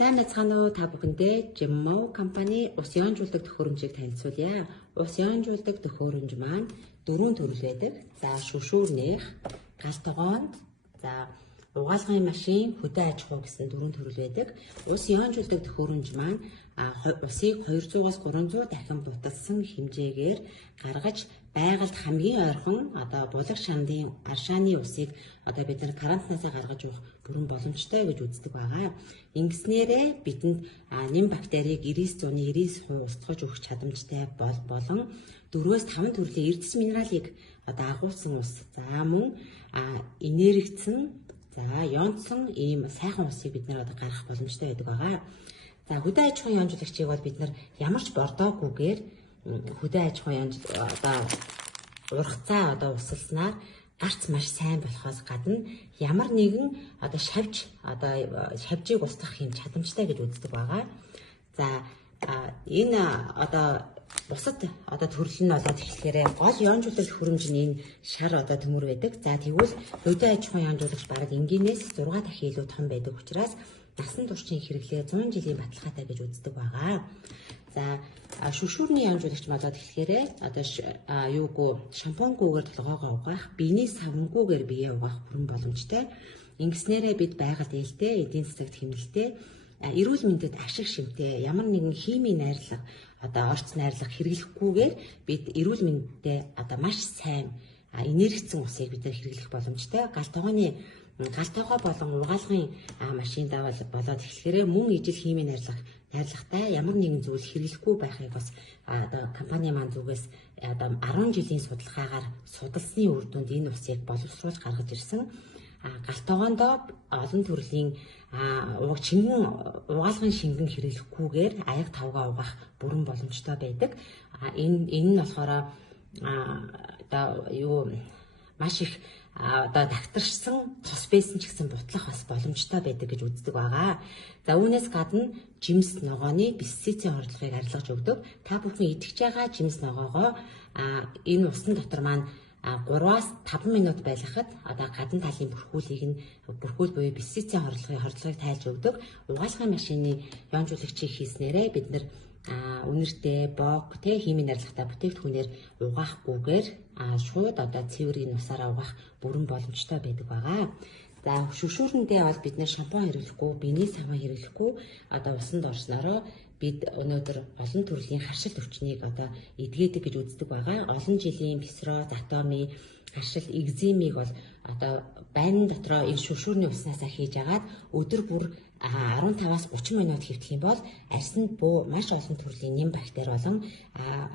Сайн мэцгаана уу та бүхэндээ Jimmo компани ус ионжуулдаг төхөөрөмжийг танилцуулъя. Ус ионжуулдаг төхөөрөмж маань 4 төрөл байдаг. За шүшүүрнийх, гал тогоонд, за угаалгын машин, хөдөө аж ахуй гэсэн 4 төрөл байдаг. Ус ионжуулдаг төхөөрөмж маань усыг 200-аас 300 дахин буталсан хэмжээгээр гаргаж байгальд хамгийн ойрхон булах шандын аршааны усыг бид нар карантинаас гаргаж явах бүрэн боломжтой гэж үздэг байгаа. Ингэснээрээ бидэнд нэм бактерийг 90-190% устгаж өгөх чадамжтай болон 4-5 төрлийн эрдэс минералыг агуулсан ус. За мөн энергицэн, за ионцсон ийм сайхан усыг бид нар гаргах боломжтой байдаг байгаа. За хөдөө аж ахуйн ионжуулагчийг бол бид нар ямар ч бордоогүйгээр хөдөө аж ахуйн ургацаа усалснаар гарц маш сайн болохоос гадна ямар нэгэн шавжийг устгах юм чадамжтай гэж үздэг байгаа. За энэ бусад төрөл нь болоод эхлэхээр гол ионжуулдаг төхөөрөмж нь энэ шар төмөр байдаг. За тэгвэл хөдөө аж ахуйн ионжуулагч бараг энгийнээс 6 дахин илүү том байдаг учраас насан туршийн хэрэглээ 100 жилийн баталгаатай гэж үздэг байгаа. За шүшүүрний ионжуулагч болоод эхлэхээр шампуньгүйгээр толгоогоо угаах, биений савнгүйгээр биеэ угаах бүрэн боломжтой. Ингэснээрээ бид байгальд ээлтэй, эдийн засагт хэмнэлтэй, эрүүл мэндэд ашиг шимтэй ямар нэгэн химийн найрлага орц найрлага хэрэглэхгүйгээр бид эрүүл мэндэд маш сайн энергицэн усыг бид хэрэглэх боломжтой. Гал тогоо болон угаалгын машинд болоод эхлэхээр мөн ижил химийн найрлагатай ямар нэгэн зүйл хэрэглэхгүй байхыг бас компани маань зүгээс 10 жилийн судалгаагаар судалсны үр дүнд энэ усыг боловсруулж гаргаж ирсэн. Гал тогоондоо олон төрлийн угаалгын шингэн хэрэглэхгүйгээр аяг тавгаа угаах бүрэн боломжтой байдаг. Энэ нь болохоор маш их дагтаршсан цус байсан ч гэсэн бутлах бас боломжтой байдаг гэж үздэг байгаа. За үүнээс гадна жимс ногооны пестицидийн орлогыг арилгаж өгдөг. Та бүхэн идэж байгаа жимс ногоогоо энэ усан дотор маань 3-аас 5 минут байлгахад гадна талын бүрхүүл буюу пестицидийн орлогыг тайлж өгдөг. Угаалгын машины ионжуулагчийг хийснээрээ бид нар үнэртэй, бог, химийн найрлагатай бүтээгдэхүүнээр угаахгүйгээр шууд цэврийн усаараа угаах бүрэн боломжтой байдаг байгаа. За шүшүүрэндээ бол бид нэр шампунь хэрэглэхгүй, биений саван хэрэглэхгүй усанд орснороо бид өнөөдөр олон төрлийн харшилт өвчнийг эдгээдэг гэж үздэг байгаа. Олон жилийн псориазис, харшил, экземийг бол байрны дотроо энэ шүшүүрний уснасаа хийж агаад өдөр бүр 15-аас 30 минут хэвтэх юм бол арьсанд маш олон төрлийн нэм бактери болон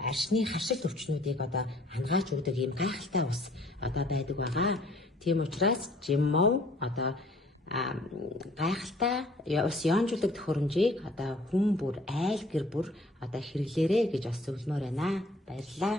арьсны харшилт өвчнүүдийг хангааж өгдөг ийм гайхалтай ус байдаг байгаа. Тийм учраас Jimmo гайхалтай ус ионжуулдаг төхөөрөмжийг хүн бүр айл гэр бүр хэрэглээрэй гэж бас зөвлөмөр байна. Баярлалаа.